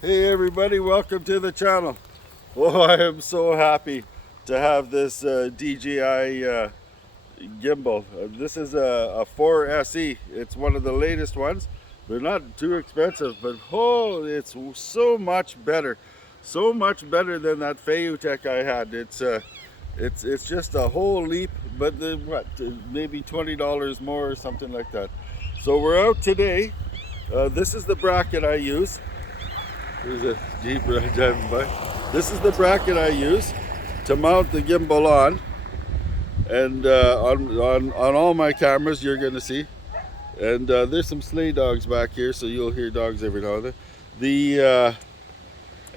Hey everybody, welcome to the channel. Oh, I am so happy to have this DJI gimbal. This is a 4SE. It's one of the latest ones. They're not too expensive, but oh, it's so much better. So much better than that Feiyutech I had. It's just a whole leap, but maybe $20 more or something like that. So we're out today. This is the bracket I use. There's a Jeep driving by. This is the bracket I use to mount the gimbal on, and on all my cameras you're going to see. And there's some stray dogs back here, so you'll hear dogs every now and then.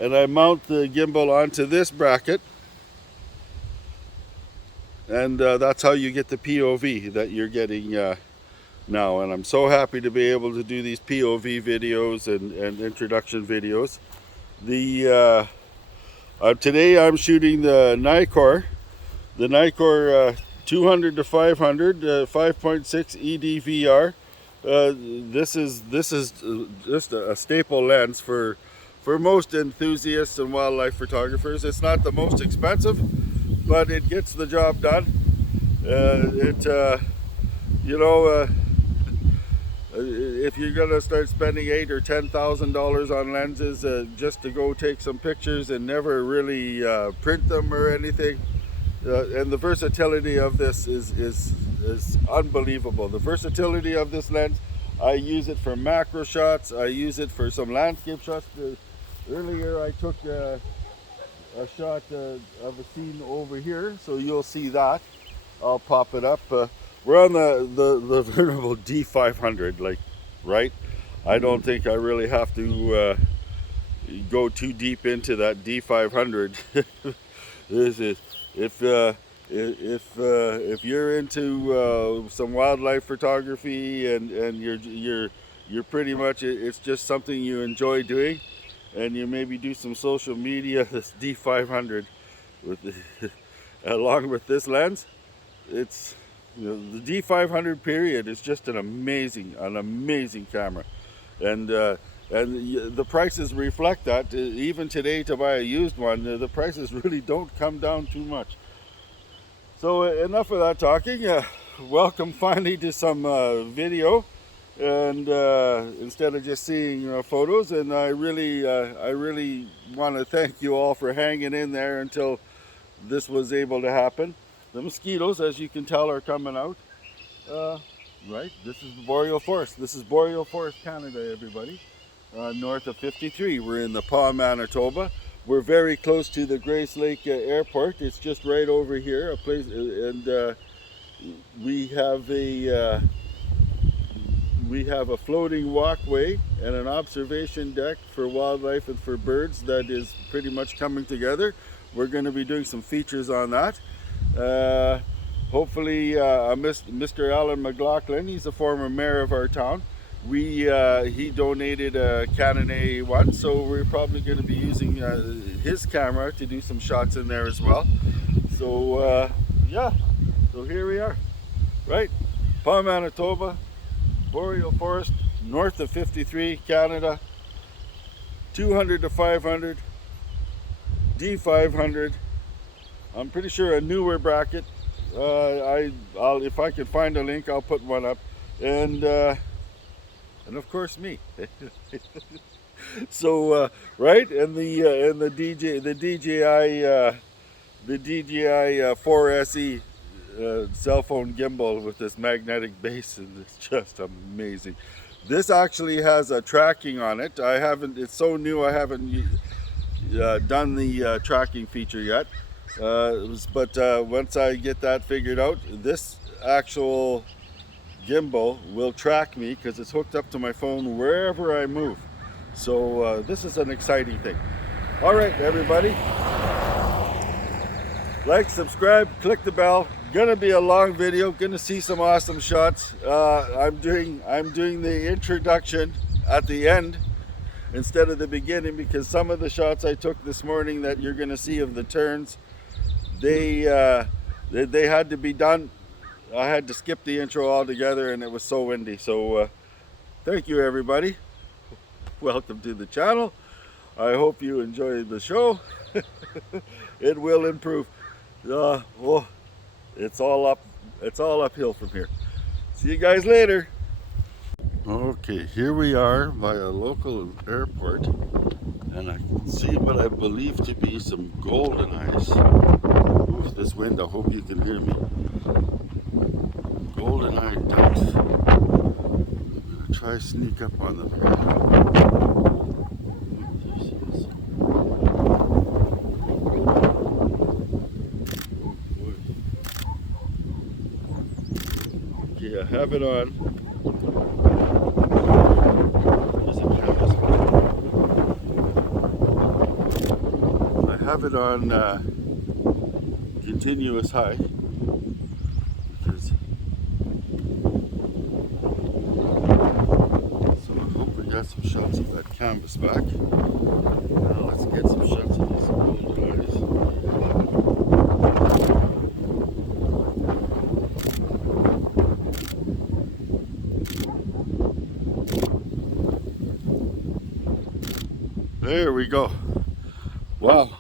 And I mount the gimbal onto this bracket, and that's how you get the POV that you're getting now. And I'm so happy to be able to do these POV videos and introduction videos. Today I'm shooting the Nikkor 200 to 500 5.6 EDVR. This is just a staple lens for most enthusiasts and wildlife photographers. It's not the most expensive, but it gets the job done. If you're gonna start spending $8,000 or $10,000 on lenses just to go take some pictures and never really print them or anything, and the versatility of this is unbelievable. The versatility of this lens, I use it for macro shots. I use it for some landscape shots. Earlier I took a shot of a scene over here, so you'll see that. I'll pop it up. We're on the venerable D500, right? I don't think I really have to go too deep into that D500. If you're into some wildlife photography and you're pretty much, it's just something you enjoy doing, and you maybe do some social media, this D500 along with this lens, it's, the D500 period is just an amazing camera, and the prices reflect that. Even today, to buy a used one, the prices really don't come down too much. So enough of that talking. Welcome finally to some video, and instead of just seeing photos. And I really want to thank you all for hanging in there until this was able to happen. The mosquitoes, as you can tell, are coming out. Right, this is the Boreal Forest. This is Boreal Forest, Canada, everybody. North of 53. We're in the Pas, Manitoba. We're very close to the Grace Lake Airport. It's just right over here, a place, and we have a floating walkway and an observation deck for wildlife and for birds that is pretty much coming together. We're going to be doing some features on that. Hopefully, Mr. Alan McLaughlin, he's a former mayor of our town. He donated a Canon A1, so we're probably going to be using his camera to do some shots in there as well. So yeah, so here we are, right? Pas, Manitoba, Boreal Forest, north of 53, Canada. 200 to 500, D500. I'm pretty sure a newer bracket. If I can find a link, I'll put one up, and of course me. So right, and the DJI 4SE cell phone gimbal with this magnetic base, and it's just amazing. This actually has a tracking on it. It's so new, I haven't done the tracking feature yet. But once I get that figured out, this actual gimbal will track me because it's hooked up to my phone wherever I move. So this is an exciting thing. All right, everybody, like, subscribe, click the bell. Gonna be a long video. Gonna see some awesome shots. I'm doing the introduction at the end instead of the beginning, because some of the shots I took this morning that you're gonna see of the terns, they had to be done. I had to skip the intro altogether, and it was so windy. So thank you, everybody. welcome to the channel. I hope you enjoy the show. It will improve. Oh, it's all uphill from here. See you guys later. Okay, here we are by a local airport, and I can see what I believe to be some goldeneyes. Ooh, this wind, I hope you can hear me. Goldeneye ducks. I'm gonna try sneak up on them here. Okay, I have it on. There's a canvas. I have it on continuous high because so I hope we got some shots of that canvas back. Now let's get some shots of these goldeneyes. There we go. Wow,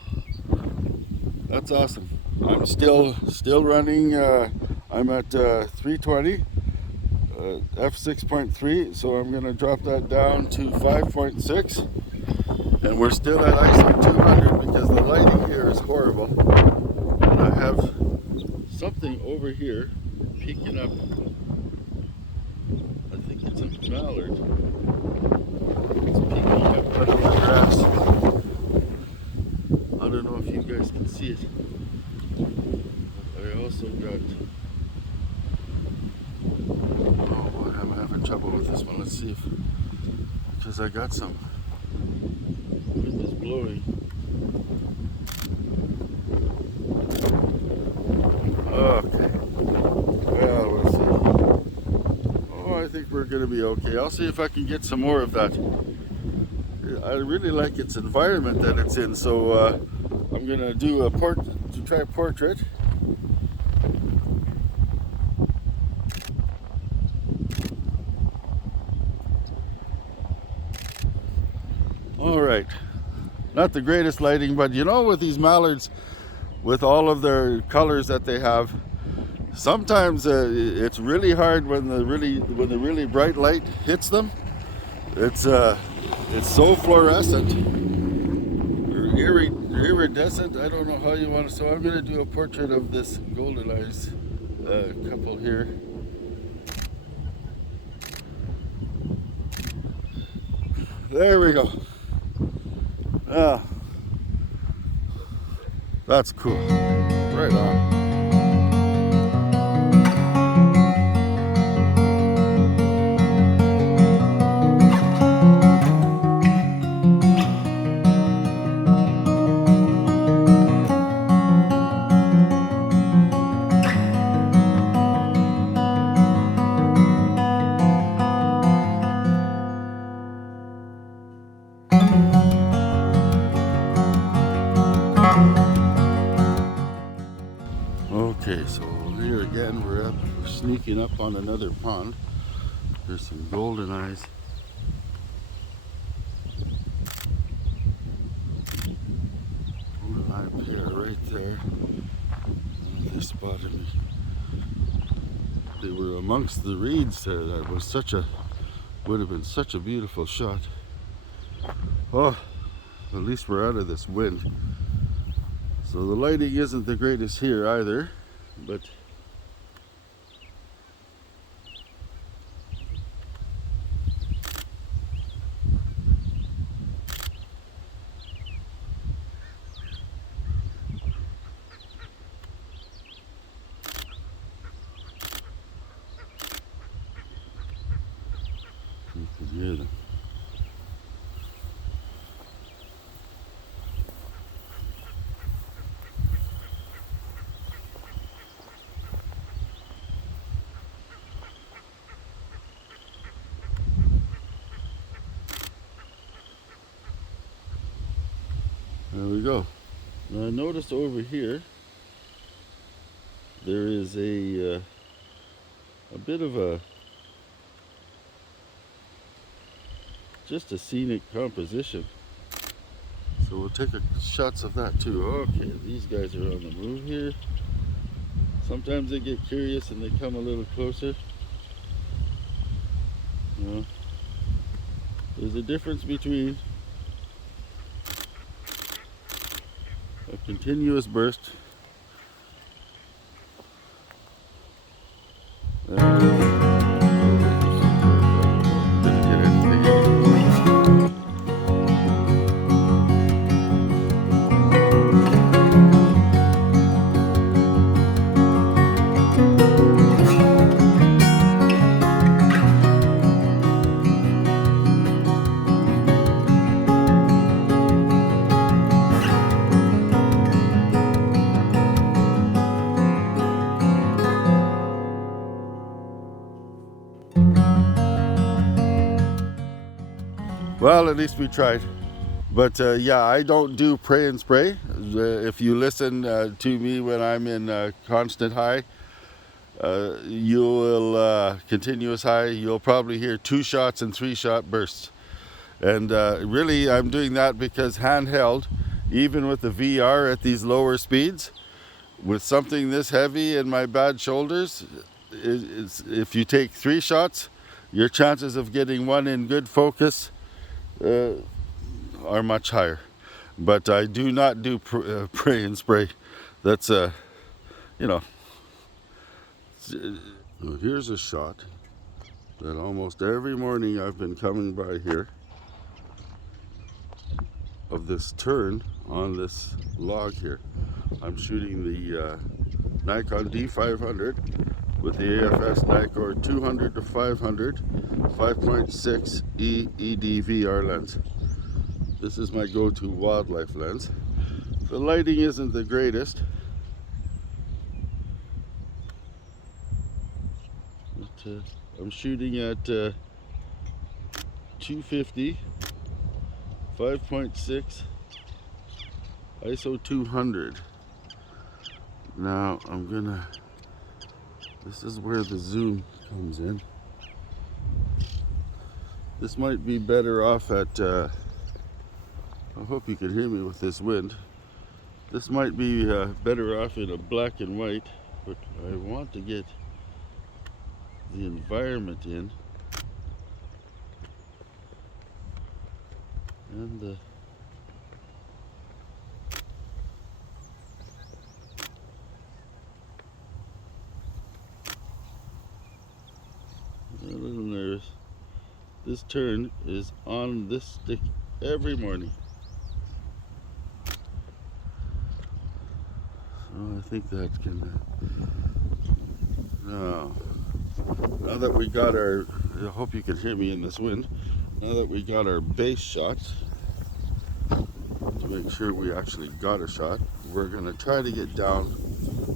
that's awesome. I'm still running. I'm at 320 f6.3, so I'm going to drop that down to 5.6, and we're still at ISO 200 because the lighting here is horrible. And I have something over here peeking up. I think it's a mallard. It's peeking up out of the grass. I don't know if you guys can see it. I also got, oh boy, I'm having trouble with this one. Let's see if, because I got some, wind is blowing. Okay, well, we'll see. Oh, I think we're going to be okay. I'll see if I can get some more of that. I really like its environment that it's in, so I'm going to do try a portrait. All right, not the greatest lighting, but you know, with these mallards, with all of their colors that they have, sometimes it's really hard when the really bright light hits them. It's so fluorescent or iridescent. I don't know how you want to. So I'm going to do a portrait of this goldeneyes couple here. There we go. Ah, that's cool. Right on. Okay, so here again we're sneaking up on another pond. There's some goldeneyes. Goldeneye pair right there. They spotted me. They were amongst the reeds there. That was would have been such a beautiful shot. Oh, at least we're out of this wind. So the lighting isn't the greatest here either, but you can hear them. There we go. Now I noticed over here there is a bit of just a scenic composition. So we'll take shots of that too. Okay, these guys are on the move here. Sometimes they get curious and they come a little closer. You know, there's a difference between a continuous burst Well, at least we tried. But yeah, I don't do pray and spray. If you listen to me when I'm in constant high, you will continuous high, you'll probably hear 2 shots and 3 shot bursts. And really I'm doing that because handheld, even with the VR at these lower speeds, with something this heavy in my bad shoulders, if you take 3 shots, your chances of getting one in good focus are much higher. But I do not do pray and spray. That's you know. So here's a shot that almost every morning I've been coming by here of this tern on this log here. I'm shooting the Nikon D500 with the AFS Nikkor 200 to 500 5.6 ED VR lens. This is my go-to wildlife lens. The lighting isn't the greatest, but I'm shooting at 250 5.6 ISO 200. Now I'm gonna, this is where the zoom comes in. This might be better off at I hope you can hear me with this wind. This might be better off in a black and white, but I want to get the environment in and the a little nervous. This tern is on this stick every morning. So I think that can now that we got our, I hope you can hear me in this wind, now that we got our base shots, to make sure we actually got a shot, we're going to try to get down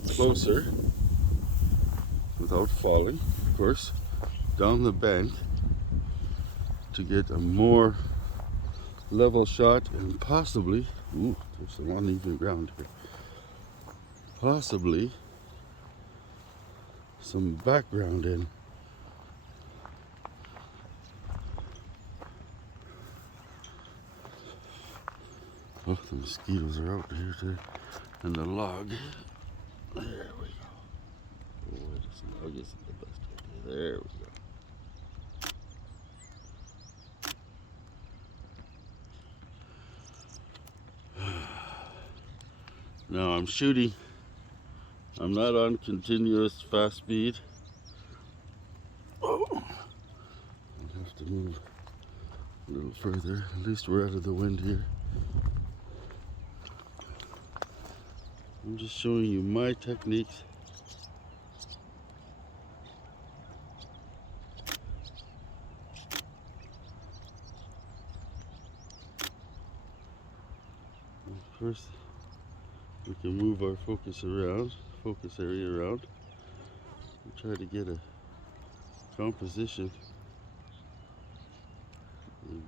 closer without falling, of course, down the bank to get a more level shot and possibly, ooh, there's some uneven ground here, possibly some background in. Oh, the mosquitoes are out here too, and the log. There we go. Oh, this log isn't the best idea. There we go. Now I'm shooting. I'm not on continuous fast speed. Oh, I'll have to move a little further. At least we're out of the wind here. I'm just showing you my techniques. Of course, we can move our focus area around, and try to get a composition.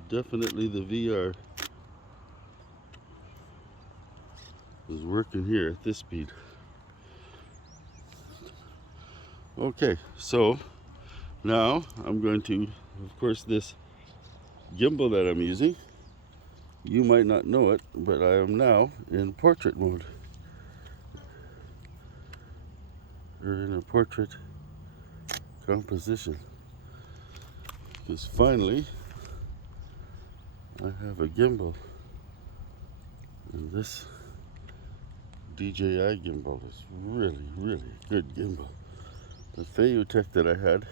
Definitely the VR is working here at this speed. Okay, so now I'm going to, of course, this gimbal that I'm using. You might not know it, but I am now in portrait mode. Or in a portrait composition. Because finally, I have a gimbal. And this DJI gimbal is really, really a good gimbal. The Fayutech that I had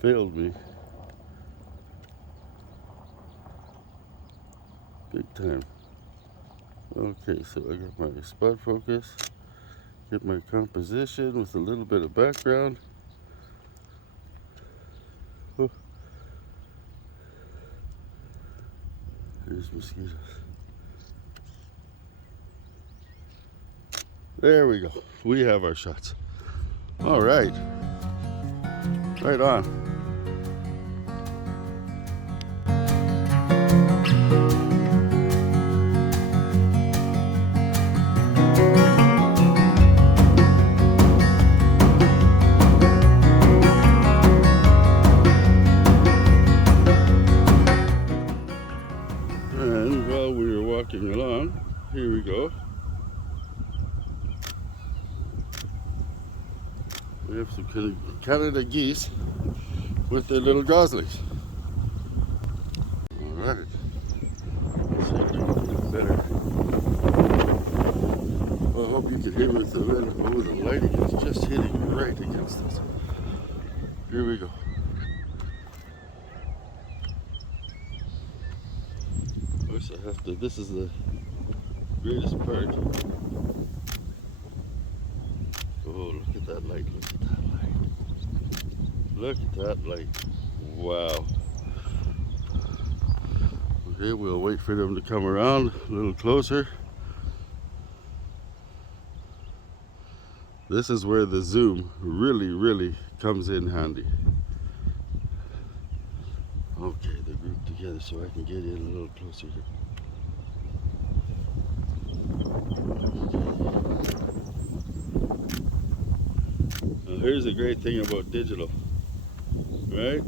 failed me big time. Okay, so I got my spot focus, get my composition with a little bit of background. Oh. There's mosquitoes. There we go. We have our shots. All right. Right on. And while we were walking along, here we go. We have some Canada geese with their little goslings. All right. Let's see if we can do it better. Well, I hope you can hear me with the wind. Oh, the lighting is just hitting right against us. Here we go. Of course, I have to. This is the greatest part. Oh, look at that light, look at that light. Look at that light. Wow. Okay, we'll wait for them to come around a little closer. This is where the zoom really comes in handy. Okay, they're grouped together so I can get in a little closer here. Now here's the great thing about digital, right?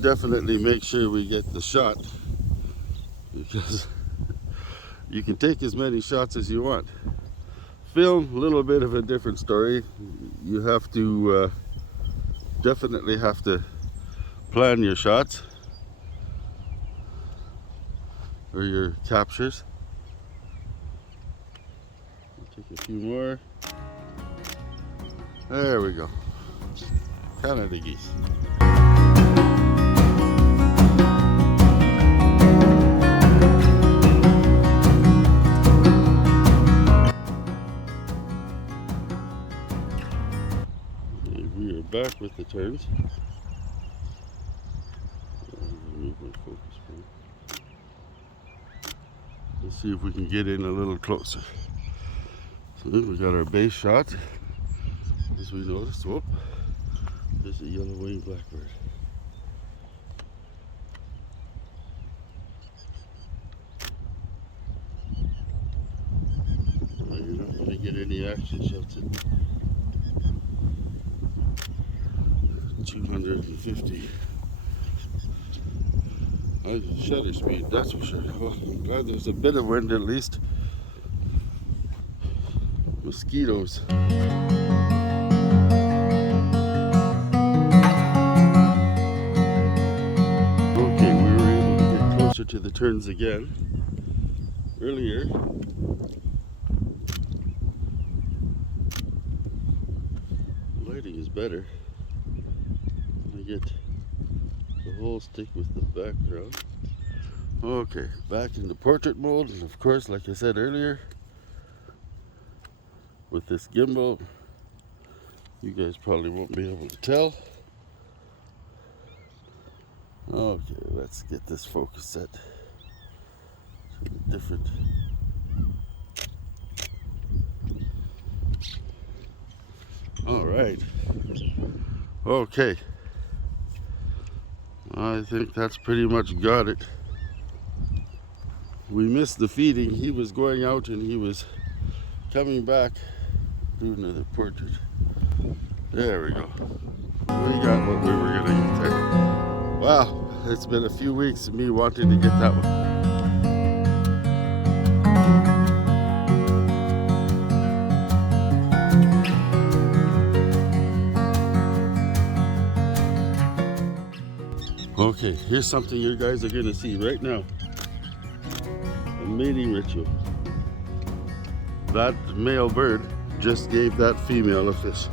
Definitely make sure we get the shot, because you can take as many shots as you want. Film, a little bit of a different story. You have to definitely have to plan your shots or your captures. I'll take a few more. There we go. Canada geese. We are back with the terns. Remove my focus point. Let's see if we can get in a little closer. So we got our base shot. As we noticed, whoop, there's a yellow-winged blackbird. Well, you're not going to get any action shots in 250. Shutter speed, that's for sure. Well, I'm glad there's a bit of wind at least. Mosquitoes. Okay, we were able to get closer to the terns again. Earlier, the lighting is better. I get the whole stick with the background. Okay, back into portrait mode, and of course, like I said earlier, with this gimbal, you guys probably won't be able to tell. Okay, let's get this focus set to a different. All right. Okay. I think that's pretty much got it. we missed the feeding. He was going out and he was coming back. Do another portrait. There we go. We got what we were gonna get there. Wow, it's been a few weeks of me wanting to get that one. Okay, here's something you guys are gonna see right now. A mating ritual. That male bird just gave that female a fish.